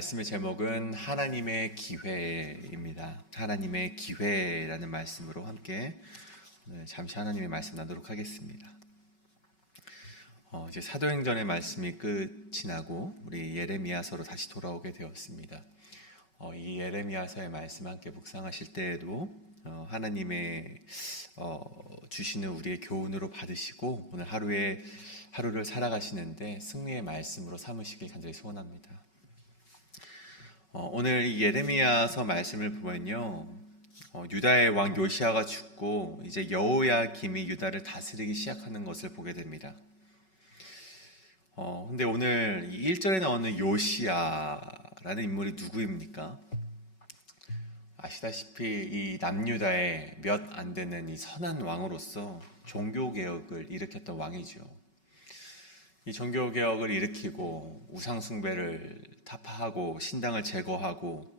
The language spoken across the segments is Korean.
말씀의 제목은 하나님의 기회입니다. 하나님의 기회라는 말씀으로 함께 오늘 잠시 하나님의 말씀 나누도록 하겠습니다. 이제 사도행전의 말씀이 끝이 나고 우리 예레미야서로 다시 돌아오게 되었습니다. 이 예레미야서의 말씀 함께 묵상하실 때에도 하나님의 주시는 우리의 교훈으로 받으시고 오늘 하루를 살아가시는데 승리의 말씀으로 삼으시길 간절히 소원합니다. 오늘 이 예레미야서 말씀을 보면요, 유다의 왕 요시야가 죽고 이제 여호야김이 유다를 다스리기 시작하는 것을 보게 됩니다. 근데 오늘 이 1절에 나오는 요시야라는 인물이 누구입니까? 아시다시피 이 남유다의 몇 안 되는 이 선한 왕으로서 종교개혁을 일으켰던 왕이죠. 이 종교개혁을 일으키고 우상숭배를 타파하고 신당을 제거하고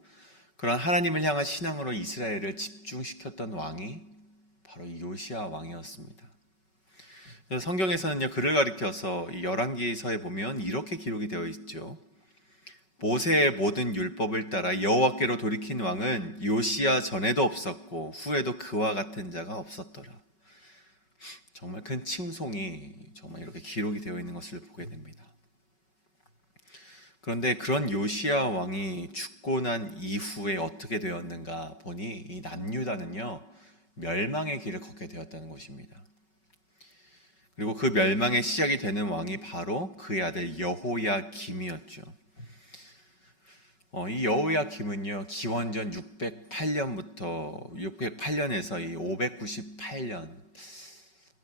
그런 하나님을 향한 신앙으로 이스라엘을 집중시켰던 왕이 바로 이 요시야 왕이었습니다. 그래서 성경에서는요, 그를 가리켜서 이 열왕기서에 보면 이렇게 기록이 되어 있죠. 모세의 모든 율법을 따라 여호와께로 돌이킨 왕은 요시야 전에도 없었고 후에도 그와 같은 자가 없었더라. 정말 큰 칭송이 정말 이렇게 기록이 되어 있는 것을 보게 됩니다. 그런데 그런 요시야 왕이 죽고 난 이후에 어떻게 되었는가 보니 이 남유다는요, 멸망의 길을 걷게 되었다는 것입니다. 그리고 그 멸망의 시작이 되는 왕이 바로 그의 아들 여호야김이었죠. 이 여호야김은요, 기원전 608년에서 이 598년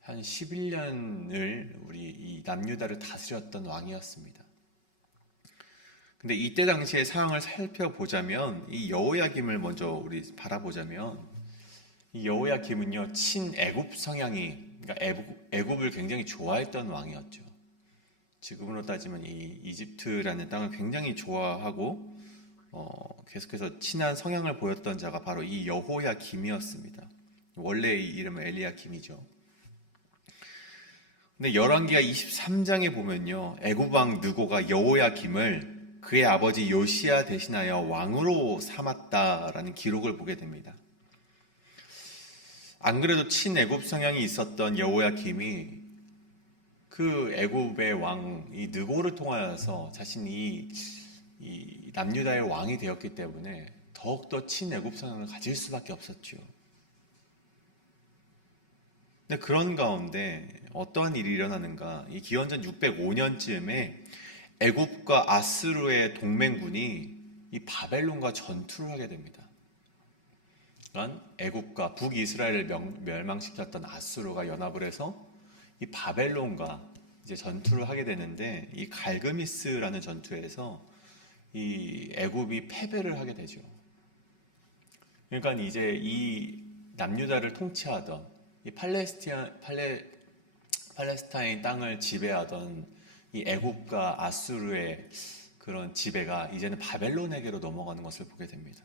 한 11년을 우리 이 남유다를 다스렸던 왕이었습니다. 근데 이때 당시의 상황을 살펴보자면 이 여호야김을 먼저 우리 바라보자면 이 여호야김은요, 친애굽 성향이, 그러니까 애굽을 굉장히 좋아했던 왕이었죠. 지금으로 따지면 이 이집트라는 땅을 굉장히 좋아하고 계속해서 친한 성향을 보였던 자가 바로 이 여호야김이었습니다. 원래의 이름은 엘리야김이죠. 근데 열왕기하 23장에 보면요, 애굽 왕 느고가 여호야김을 그의 아버지 요시야 대신하여 왕으로 삼았다라는 기록을 보게 됩니다. 안 그래도 친애굽 성향이 있었던 여호야김이 그 애굽의 왕 이 느고를 통하여서 자신이 이 남유다의 왕이 되었기 때문에 더욱더 친애굽 성향을 가질 수밖에 없었죠. 근데 그런 가운데 어떠한 일이 일어나는가? 이 기원전 605년쯤에 애굽과 아수르의 동맹군이 이 바벨론과 전투를 하게 됩니다. 그러니까 애굽과 북이스라엘을 멸망시켰던 아수르가 연합을 해서 이 바벨론과 이제 전투를 하게 되는데 이 갈그미스라는 전투에서 이 애굽이 패배를 하게 되죠. 그러니까 이제 이 남유다를 통치하던 이 팔레스타인 땅을 지배하던 이 애굽과 아수르의 그런 지배가 이제는 바벨론에게로 넘어가는 것을 보게 됩니다.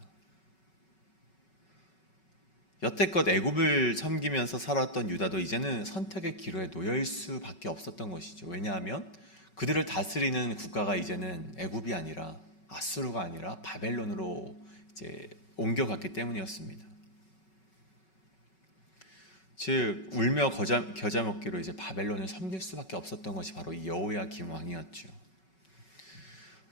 여태껏 애굽을 섬기면서 살았던 유다도 이제는 선택의 기로에 놓여 있을 수밖에 없었던 것이죠. 왜냐하면 그들을 다스리는 국가가 이제는 애굽이 아니라 아수르가 아니라 바벨론으로 이제 옮겨갔기 때문이었습니다. 즉 울며 겨자 먹기로 이제 바벨론을 섬길 수밖에 없었던 것이 바로 이 여호야김 왕이었죠.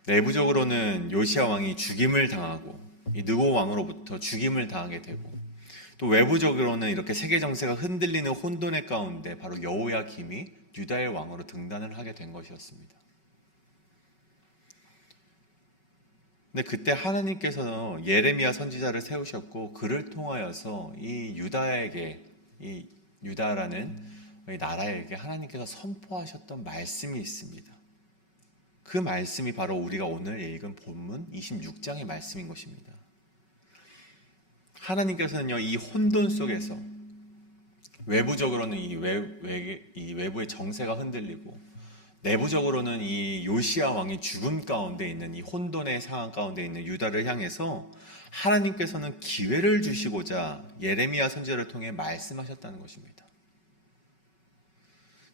내부적으로는 요시야 왕이 죽임을 당하고 이 느고 왕으로부터 죽임을 당하게 되고 또 외부적으로는 이렇게 세계 정세가 흔들리는 혼돈의 가운데 바로 여호야김이 유다의 왕으로 등단을 하게 된 것이었습니다. 근데 그때 하나님께서는 예레미야 선지자를 세우셨고 그를 통하여서 이 유다라는 이 나라에게 하나님께서 선포하셨던 말씀이 있습니다. 그 말씀이 바로 우리가 오늘 읽은 본문 26장의 말씀인 것입니다. 하나님께서는요, 이 혼돈 속에서 외부적으로는 이 외부의 정세가 흔들리고 내부적으로는 이 요시야 왕이 죽음 가운데 있는 이 혼돈의 상황 가운데 있는 유다를 향해서 하나님께서는 기회를 주시고자 예레미야 선지자를 통해 말씀하셨다는 것입니다.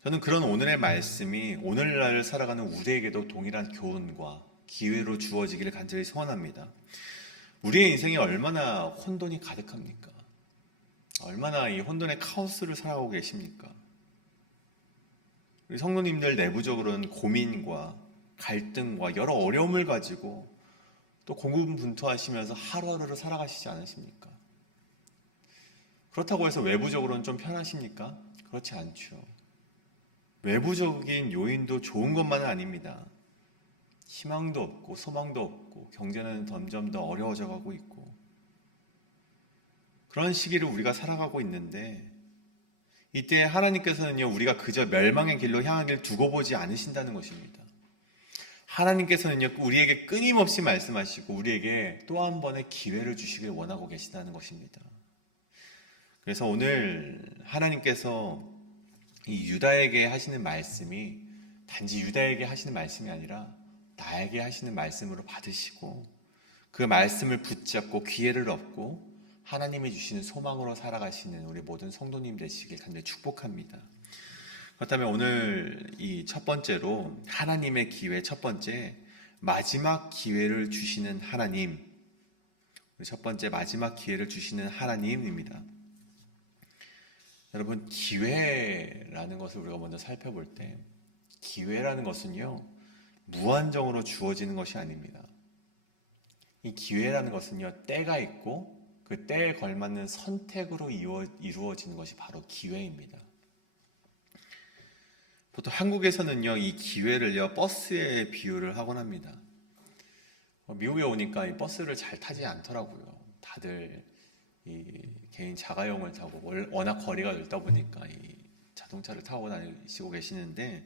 저는 그런 오늘의 말씀이 오늘날 살아가는 우리에게도 동일한 교훈과 기회로 주어지기를 간절히 소원합니다. 우리의 인생이 얼마나 혼돈이 가득합니까? 얼마나 이 혼돈의 카오스를 살아가고 계십니까? 우리 성도님들 내부적으로는 고민과 갈등과 여러 어려움을 가지고 또 고군분투하시면서 하루하루를 살아가시지 않으십니까? 그렇다고 해서 외부적으로는 좀 편하십니까? 그렇지 않죠. 외부적인 요인도 좋은 것만은 아닙니다. 희망도 없고 소망도 없고 경제는 점점 더 어려워져 가고 있고 그런 시기를 우리가 살아가고 있는데 이때 하나님께서는요 우리가 그저 멸망의 길로 향하길 두고 보지 않으신다는 것입니다. 하나님께서는요 우리에게 끊임없이 말씀하시고 우리에게 또 한 번의 기회를 주시길 원하고 계시다는 것입니다. 그래서 오늘 하나님께서 이 유다에게 하시는 말씀이 단지 유다에게 하시는 말씀이 아니라 나에게 하시는 말씀으로 받으시고 그 말씀을 붙잡고 기회를 얻고 하나님이 주시는 소망으로 살아가시는 우리 모든 성도님 되시길 간절히 축복합니다. 그렇다면 오늘 이 첫 번째로 하나님의 기회, 첫 번째 마지막 기회를 주시는 하나님, 첫 번째 마지막 기회를 주시는 하나님입니다. 여러분, 기회라는 것을 우리가 먼저 살펴볼 때 기회라는 것은요 무한정으로 주어지는 것이 아닙니다. 이 기회라는 것은요 때가 있고 그 때에 걸맞는 선택으로 이루어지는 것이 바로 기회입니다. 보통 한국에서는요 이 기회를요 버스에 비유를 하곤 합니다. 미국에 오니까 이 버스를 잘 타지 않더라고요. 다들 이 개인 자가용을 타고 워낙 거리가 넓다 보니까 이 자동차를 타고 다니시고 계시는데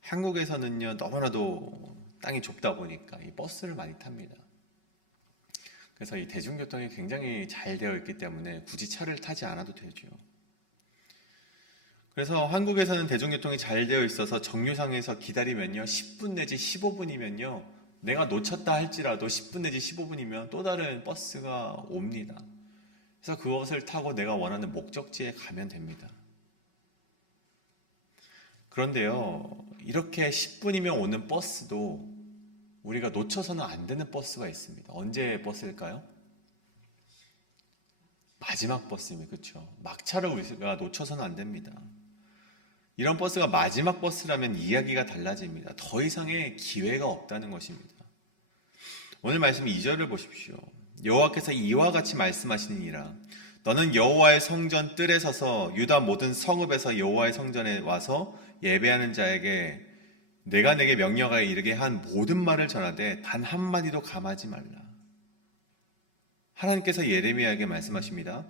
한국에서는요 너무나도 땅이 좁다 보니까 이 버스를 많이 탑니다. 그래서 이 대중교통이 굉장히 잘 되어 있기 때문에 굳이 차를 타지 않아도 되죠. 그래서 한국에서는 대중교통이 잘 되어 있어서 정류장에서 기다리면요 10분 내지 15분이면요 내가 놓쳤다 할지라도 10분 내지 15분이면 또 다른 버스가 옵니다. 그래서 그것을 타고 내가 원하는 목적지에 가면 됩니다. 그런데요 이렇게 10분이면 오는 버스도 우리가 놓쳐서는 안 되는 버스가 있습니다. 언제 버스일까요? 마지막 버스입니다. 그렇죠? 막차를 우리가 놓쳐서는 안 됩니다. 이런 버스가 마지막 버스라면 이야기가 달라집니다. 더 이상의 기회가 없다는 것입니다. 오늘 말씀 2절을 보십시오. 여호와께서 이와 같이 말씀하시니라. 너는 여호와의 성전 뜰에 서서 유다 모든 성읍에서 여호와의 성전에 와서 예배하는 자에게 내가 내게 명령하여 이르게 한 모든 말을 전하되 단 한마디도 감하지 말라. 하나님께서 예레미야에게 말씀하십니다.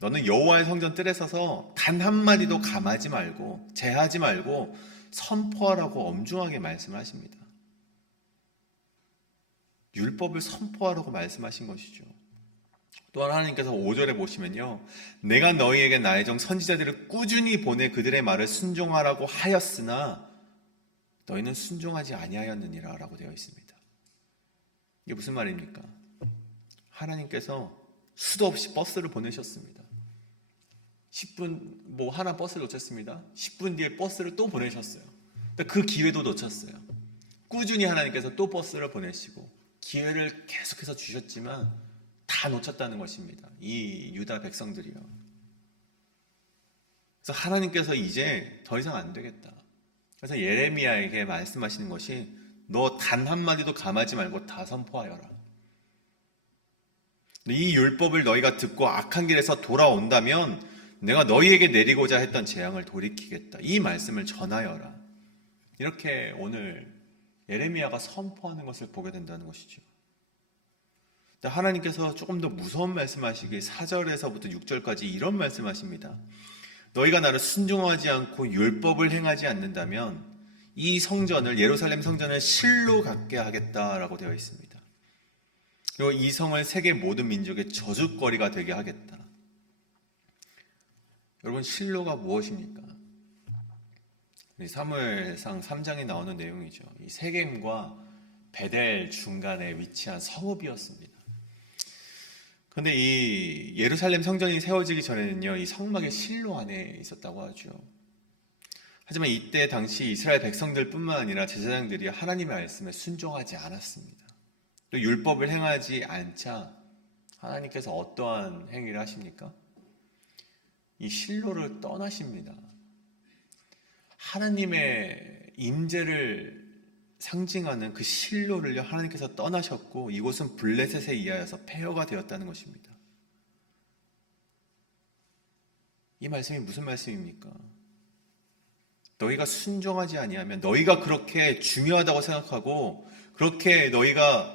너는 여호와의 성전 뜰에 서서 단 한마디도 감하지 말고 제하지 말고 선포하라고 엄중하게 말씀하십니다. 율법을 선포하라고 말씀하신 것이죠. 또한 하나님께서 5절에 보시면요. 내가 너희에게 나의 종 선지자들을 꾸준히 보내 그들의 말을 순종하라고 하였으나 너희는 순종하지 아니하였느니라 라고 되어 있습니다. 이게 무슨 말입니까? 하나님께서 수도 없이 버스를 보내셨습니다. 10분 하나 버스를 놓쳤습니다. 10분 뒤에 버스를 또 보내셨어요. 그 기회도 놓쳤어요. 꾸준히 하나님께서 또 버스를 보내시고 기회를 계속해서 주셨지만 다 놓쳤다는 것입니다. 이 유다 백성들이요. 그래서 하나님께서 이제 더 이상 안 되겠다. 그래서 예레미야에게 말씀하시는 것이 너 단 한마디도 감하지 말고 다 선포하여라. 이 율법을 너희가 듣고 악한 길에서 돌아온다면 내가 너희에게 내리고자 했던 재앙을 돌이키겠다. 이 말씀을 전하여라. 이렇게 오늘 예레미야가 선포하는 것을 보게 된다는 것이죠. 하나님께서 조금 더 무서운 말씀하시기 4절에서부터 6절까지 이런 말씀하십니다. 너희가 나를 순종하지 않고 율법을 행하지 않는다면 이 성전을 예루살렘 성전을 실로 갖게 하겠다라고 되어 있습니다. 그리고 이 성을 세계 모든 민족의 저주거리가 되게 하겠다. 여러분 실로가 무엇입니까? 사무엘상 3장에 나오는 내용이죠. 이 세겜과 베델 중간에 위치한 성읍이었습니다. 그런데 이 예루살렘 성전이 세워지기 전에는요, 이 성막의 실로 안에 있었다고 하죠. 하지만 이때 당시 이스라엘 백성들뿐만 아니라 제사장들이 하나님의 말씀에 순종하지 않았습니다. 또 율법을 행하지 않자 하나님께서 어떠한 행위를 하십니까? 이 실로를 떠나십니다. 하나님의 임재를 상징하는 그 실로를 하나님께서 떠나셨고 이곳은 블레셋에 의하여서 폐허가 되었다는 것입니다. 이 말씀이 무슨 말씀입니까? 너희가 순종하지 아니하면, 너희가 그렇게 중요하다고 생각하고 그렇게 너희가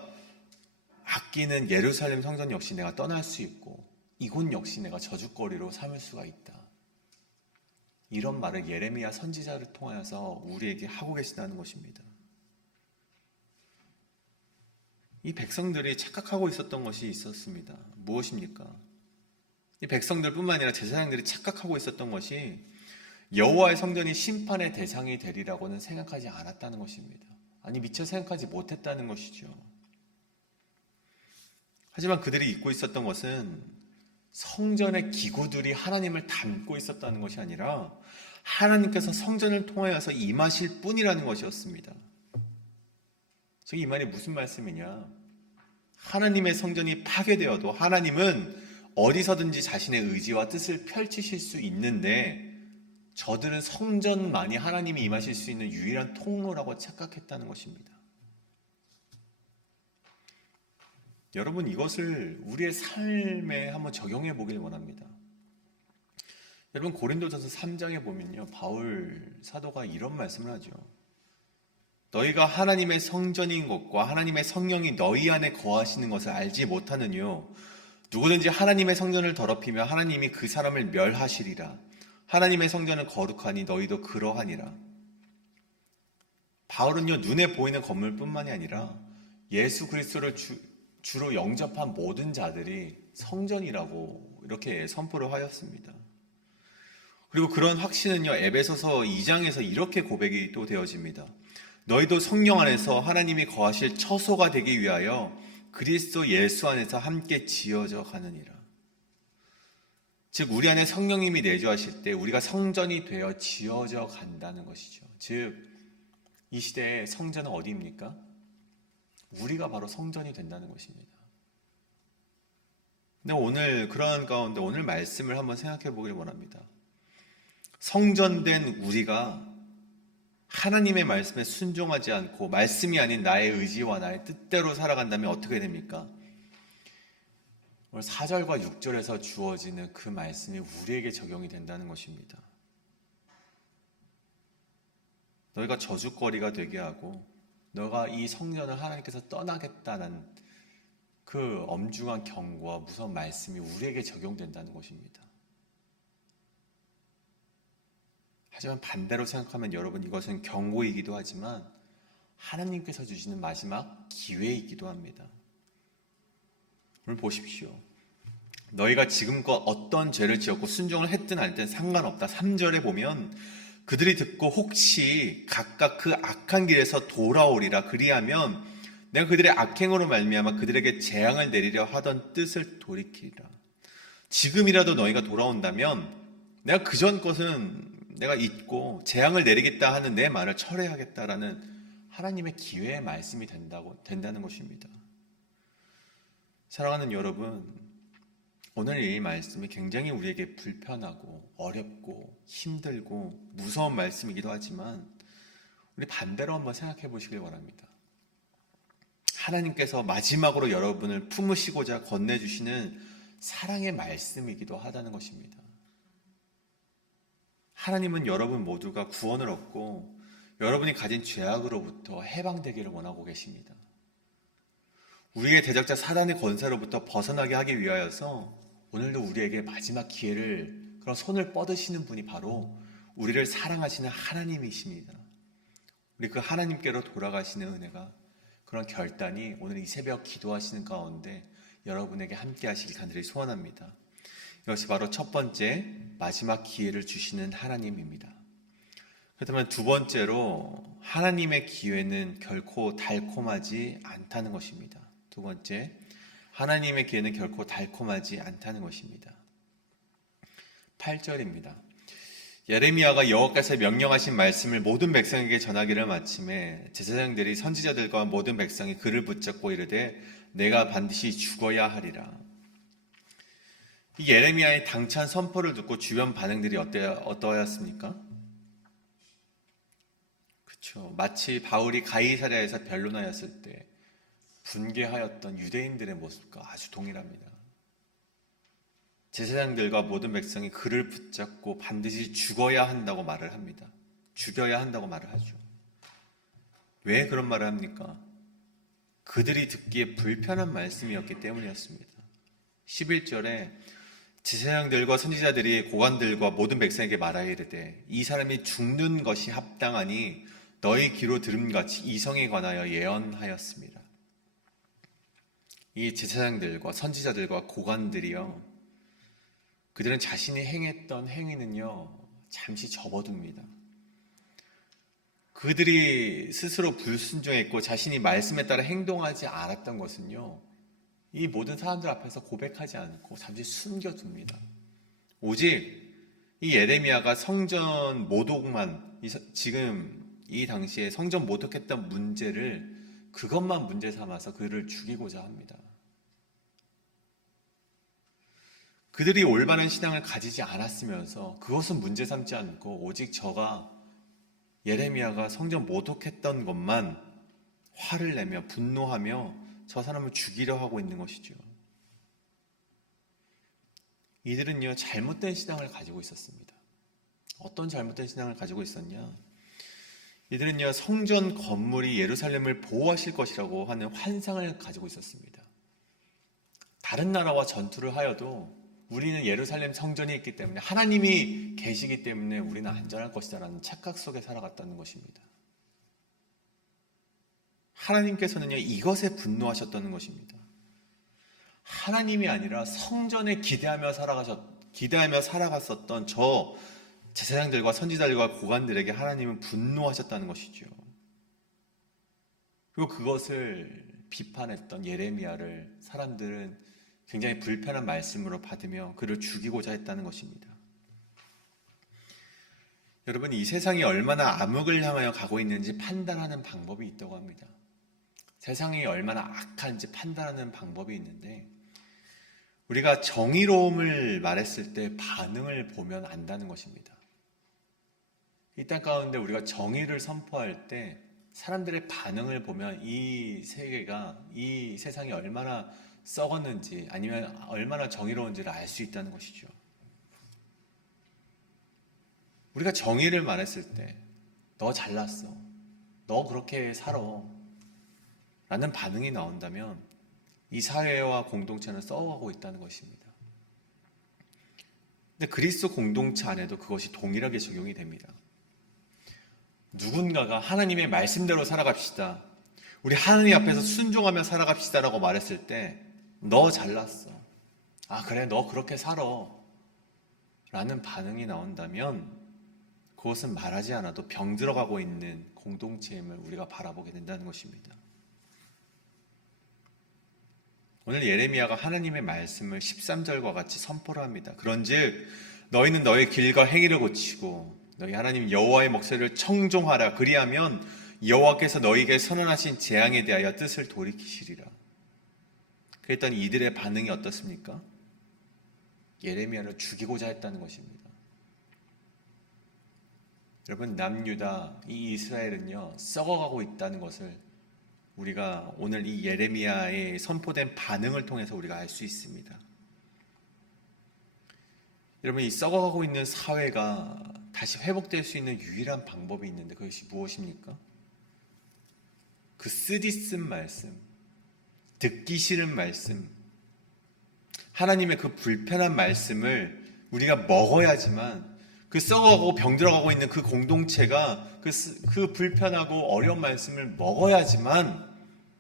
아끼는 예루살렘 성전 역시 내가 떠날 수 있고 이곳 역시 내가 저주거리로 삼을 수가 있다. 이런 말을 예레미야 선지자를 통하여서 우리에게 하고 계시다는 것입니다. 이 백성들이 착각하고 있었던 것이 있었습니다. 무엇입니까? 이 백성들뿐만 아니라 제사장들이 착각하고 있었던 것이 여호와의 성전이 심판의 대상이 되리라고는 생각하지 않았다는 것입니다. 아니, 미처 생각하지 못했다는 것이죠. 하지만 그들이 잊고 있었던 것은 성전의 기구들이 하나님을 담고 있었다는 것이 아니라 하나님께서 성전을 통하여서 임하실 뿐이라는 것이었습니다. 즉, 이 말이 무슨 말씀이냐? 하나님의 성전이 파괴되어도 하나님은 어디서든지 자신의 의지와 뜻을 펼치실 수 있는데 저들은 성전만이 하나님이 임하실 수 있는 유일한 통로라고 착각했다는 것입니다. 여러분, 이것을 우리의 삶에 한번 적용해 보길 원합니다. 여러분, 고린도전서 3장에 보면요, 바울 사도가 이런 말씀을 하죠. 너희가 하나님의 성전인 것과 하나님의 성령이 너희 안에 거하시는 것을 알지 못하느뇨. 누구든지 하나님의 성전을 더럽히며 하나님이 그 사람을 멸하시리라. 하나님의 성전은 거룩하니 너희도 그러하니라. 바울은요, 눈에 보이는 건물뿐만이 아니라 예수 그리스도를 주로 영접한 모든 자들이 성전이라고 이렇게 선포를 하였습니다. 그리고 그런 확신은요, 에베소서 2장에서 이렇게 고백이 또 되어집니다. 너희도 성령 안에서 하나님이 거하실 처소가 되기 위하여 그리스도 예수 안에서 함께 지어져 가느니라. 즉, 우리 안에 성령님이 내주하실 때 우리가 성전이 되어 지어져 간다는 것이죠. 즉, 이 시대의 성전은 어디입니까? 우리가 바로 성전이 된다는 것입니다. 근데 오늘 그러한 가운데 오늘 말씀을 한번 생각해 보길 원합니다. 성전된 우리가 하나님의 말씀에 순종하지 않고 말씀이 아닌 나의 의지와 나의 뜻대로 살아간다면 어떻게 됩니까? 오늘 4절과 6절에서 주어지는 그 말씀이 우리에게 적용이 된다는 것입니다. 너희가 저주거리가 되게 하고 너가 이 성전을 하나님께서 떠나겠다는 그 엄중한 경고와 무서운 말씀이 우리에게 적용된다는 것입니다. 하지만 반대로 생각하면 여러분, 이것은 경고이기도 하지만 하나님께서 주시는 마지막 기회이기도 합니다. 오늘 보십시오. 너희가 지금껏 어떤 죄를 지었고 순종을 했든 안 했든 상관없다. 3절에 보면 그들이 듣고 혹시 각각 그 악한 길에서 돌아오리라. 그리하면 내가 그들의 악행으로 말미암아 그들에게 재앙을 내리려 하던 뜻을 돌이키리라. 지금이라도 너희가 돌아온다면 내가 그전 것은 내가 잊고 재앙을 내리겠다 하는 내 말을 철회하겠다라는 하나님의 기회의 말씀이 된다는 것입니다. 사랑하는 여러분, 오늘 이 말씀이 굉장히 우리에게 불편하고 어렵고 힘들고 무서운 말씀이기도 하지만 우리 반대로 한번 생각해 보시길 바랍니다. 하나님께서 마지막으로 여러분을 품으시고자 건네주시는 사랑의 말씀이기도 하다는 것입니다. 하나님은 여러분 모두가 구원을 얻고 여러분이 가진 죄악으로부터 해방되기를 원하고 계십니다. 우리의 대적자 사단의 권세로부터 벗어나게 하기 위하여서 오늘도 우리에게 마지막 기회를, 그런 손을 뻗으시는 분이 바로 우리를 사랑하시는 하나님이십니다. 우리 그 하나님께로 돌아가시는 은혜가, 그런 결단이 오늘 이 새벽 기도하시는 가운데 여러분에게 함께 하시길 간절히 소원합니다. 이것이 바로 첫 번째, 마지막 기회를 주시는 하나님입니다. 그렇다면 두 번째로, 하나님의 기회는 결코 달콤하지 않다는 것입니다. 두 번째, 하나님의 기회는 결코 달콤하지 않다는 것입니다. 8절입니다. 예레미야가 여호와께서 명령하신 말씀을 모든 백성에게 전하기를 마침에 제사장들이 선지자들과 모든 백성이 그를 붙잡고 이르되 내가 반드시 죽어야 하리라. 이 예레미야의 당찬 선포를 듣고 주변 반응들이 어떠하였습니까? 그렇죠. 마치 바울이 가이사랴에서 변론하였을 때 분개하였던 유대인들의 모습과 아주 동일합니다. 제사장들과 모든 백성이 그를 붙잡고 반드시 죽어야 한다고 말을 합니다. 죽여야 한다고 말을 하죠. 왜 그런 말을 합니까? 그들이 듣기에 불편한 말씀이었기 때문이었습니다. 11절에 제사장들과 선지자들이 고관들과 모든 백성에게 말하여 이르되 이 사람이 죽는 것이 합당하니 너희 귀로 들음같이 이성에 관하여 예언하였습니다. 이 제사장들과 선지자들과 고관들이요, 그들은 자신이 행했던 행위는요 잠시 접어둡니다. 그들이 스스로 불순종했고 자신이 말씀에 따라 행동하지 않았던 것은요 이 모든 사람들 앞에서 고백하지 않고 잠시 숨겨둡니다. 오직 이 예레미야가 성전 모독만, 지금 이 당시에 성전 모독했던 문제를 그것만 문제 삼아서 그를 죽이고자 합니다. 그들이 올바른 신앙을 가지지 않았으면서 그것은 문제 삼지 않고 오직 예레미야가 성전 모독했던 것만 화를 내며 분노하며 저 사람을 죽이려 하고 있는 것이죠. 이들은요 잘못된 신앙을 가지고 있었습니다. 어떤 잘못된 신앙을 가지고 있었냐? 이들은요 성전 건물이 예루살렘을 보호하실 것이라고 하는 환상을 가지고 있었습니다. 다른 나라와 전투를 하여도 우리는 예루살렘 성전이 있기 때문에 하나님이 계시기 때문에 우리는 안전할 것이다라는 착각 속에 살아갔다는 것입니다. 하나님께서는요 이것에 분노하셨다는 것입니다. 하나님이 아니라 성전에 기대하며 살아갔었던 저 제사장들과 선지자들과 고관들에게 하나님은 분노하셨다는 것이죠. 그리고 그것을 비판했던 예레미야를 사람들은 굉장히 불편한 말씀으로 받으며 그를 죽이고자 했다는 것입니다. 여러분, 이 세상이 얼마나 암흑을 향하여 가고 있는지 판단하는 방법이 있다고 합니다. 세상이 얼마나 악한지 판단하는 방법이 있는데 우리가 정의로움을 말했을 때 반응을 보면 안다는 것입니다. 이 땅 가운데 우리가 정의를 선포할 때 사람들의 반응을 보면 이 세계가, 이 세상이 얼마나 썩었는지 아니면 얼마나 정의로운지를 알 수 있다는 것이죠. 우리가 정의를 말했을 때 너 잘났어, 너 그렇게 살아 라는 반응이 나온다면 이 사회와 공동체는 썩어가고 있다는 것입니다. 근데 그리스도 공동체 안에도 그것이 동일하게 적용이 됩니다. 누군가가 하나님의 말씀대로 살아갑시다, 우리 하나님 앞에서 순종하며 살아갑시다라고 말했을 때 너 잘났어, 아 그래 너 그렇게 살아 라는 반응이 나온다면 그것은 말하지 않아도 병들어가고 있는 공동체임을 우리가 바라보게 된다는 것입니다. 오늘 예레미야가 하나님의 말씀을 13절과 같이 선포를 합니다. 그런즉 너희는 너희 길과 행위를 고치고 너희 하나님 여호와의 목소리를 청종하라. 그리하면 여호와께서 너희에게 선언하신 재앙에 대하여 뜻을 돌이키시리라. 그랬더니 이들의 반응이 어떻습니까? 예레미야를 죽이고자 했다는 것입니다. 여러분, 남유다, 이 이스라엘은요 썩어가고 있다는 것을 우리가 오늘 이 예레미야의 선포된 반응을 통해서 우리가 알 수 있습니다. 여러분, 이 썩어가고 있는 사회가 다시 회복될 수 있는 유일한 방법이 있는데 그것이 무엇입니까? 그 쓰디쓴 말씀, 듣기 싫은 말씀, 하나님의 그 불편한 말씀을 우리가 먹어야지만 그 썩어가고 병들어가고 있는 그 공동체가 그 불편하고 어려운 말씀을 먹어야지만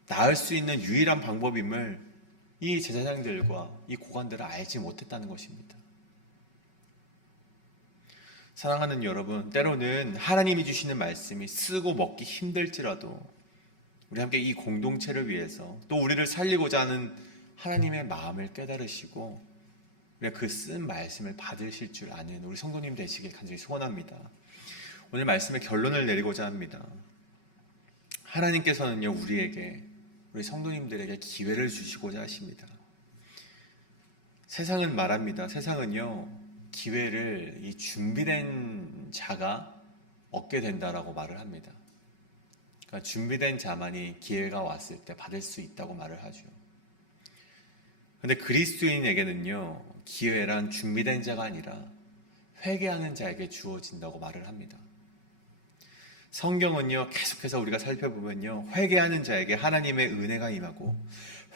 나을 수 있는 유일한 방법임을 이 제사장들과 이 고관들은 알지 못했다는 것입니다. 사랑하는 여러분, 때로는 하나님이 주시는 말씀이 쓰고 먹기 힘들지라도 우리 함께 이 공동체를 위해서 또 우리를 살리고자 하는 하나님의 마음을 깨달으시고 우리가 그 쓴 말씀을 받으실 줄 아는 우리 성도님 되시길 간절히 소원합니다. 오늘 말씀의 결론을 내리고자 합니다. 하나님께서는요, 우리에게, 우리 성도님들에게 기회를 주시고자 하십니다. 세상은 말합니다. 세상은요, 기회를 이 준비된 자가 얻게 된다라고 말을 합니다. 그러니까 준비된 자만이 기회가 왔을 때 받을 수 있다고 말을 하죠. 근데 그리스도인에게는요, 기회란 준비된 자가 아니라 회개하는 자에게 주어진다고 말을 합니다. 성경은요, 계속해서 우리가 살펴보면요, 회개하는 자에게 하나님의 은혜가 임하고,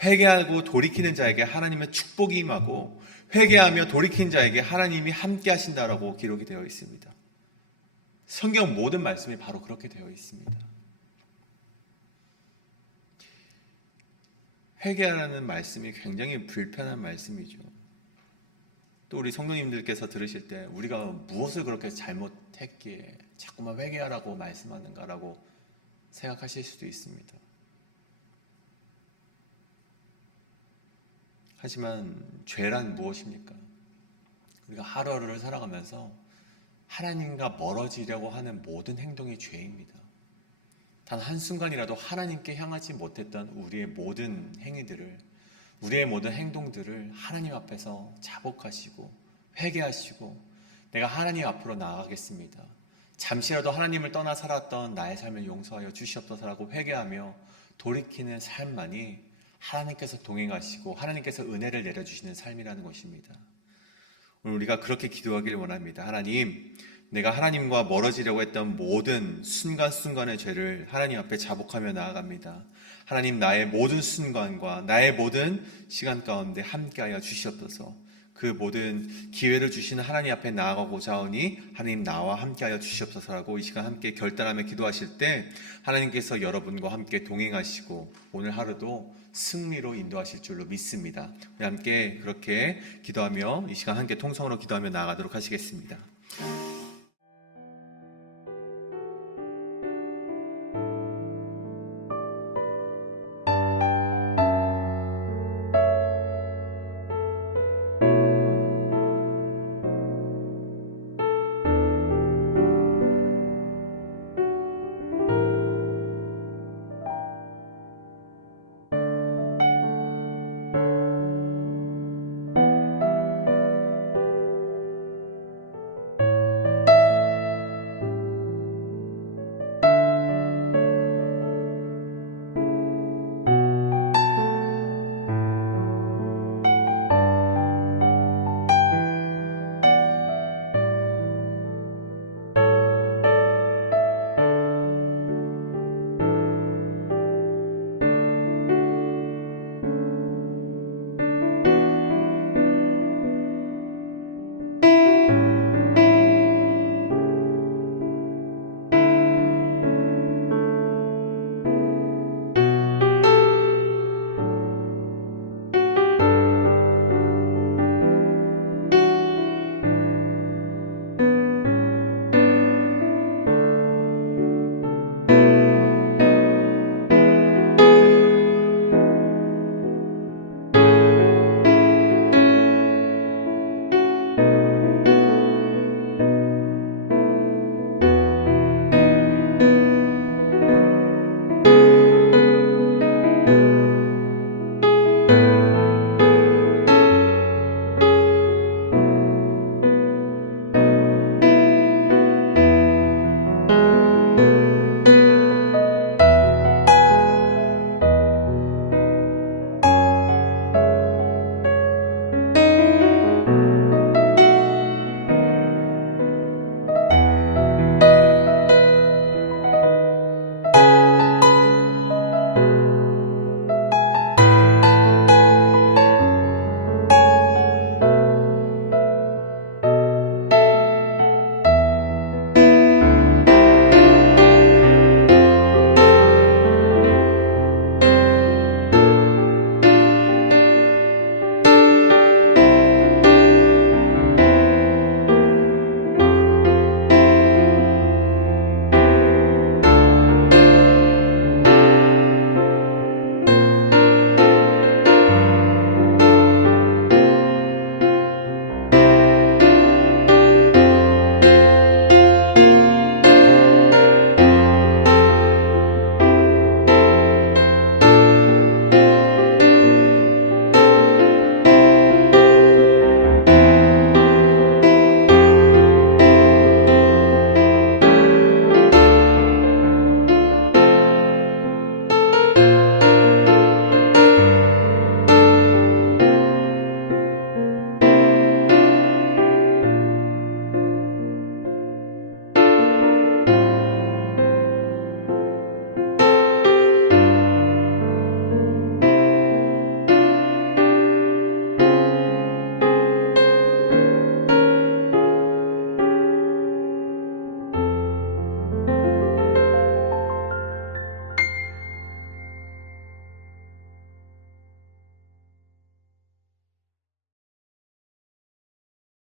회개하고 돌이키는 자에게 하나님의 축복이 임하고, 회개하며 돌이킨 자에게 하나님이 함께 하신다라고 기록이 되어 있습니다. 성경 모든 말씀이 바로 그렇게 되어 있습니다. 회개하라는 말씀이 굉장히 불편한 말씀이죠. 또 우리 성도님들께서 들으실 때 우리가 무엇을 그렇게 잘못했기에 자꾸만 회개하라고 말씀하는가라고 생각하실 수도 있습니다. 하지만 죄란 무엇입니까? 우리가 하루하루를 살아가면서 하나님과 멀어지려고 하는 모든 행동이 죄입니다. 단 한순간이라도 하나님께 향하지 못했던 우리의 모든 행위들을, 우리의 모든 행동들을 하나님 앞에서 자복하시고 회개하시고 내가 하나님 앞으로 나아가겠습니다. 잠시라도 하나님을 떠나 살았던 나의 삶을 용서하여 주시옵소서라고 회개하며 돌이키는 삶만이 하나님께서 동행하시고 하나님께서 은혜를 내려주시는 삶이라는 것입니다. 오늘 우리가 그렇게 기도하기를 원합니다. 하나님, 내가 하나님과 멀어지려고 했던 모든 순간순간의 죄를 하나님 앞에 자복하며 나아갑니다. 하나님, 나의 모든 순간과 나의 모든 시간 가운데 함께하여 주시옵소서. 그 모든 기회를 주시는 하나님 앞에 나아가고자 하오니 하나님 나와 함께하여 주시옵소서라고 이 시간 함께 결단하며 기도하실 때 하나님께서 여러분과 함께 동행하시고 오늘 하루도 승리로 인도하실 줄로 믿습니다. 우리 함께 그렇게 기도하며 이 시간 함께 통성으로 기도하며 나아가도록 하시겠습니다.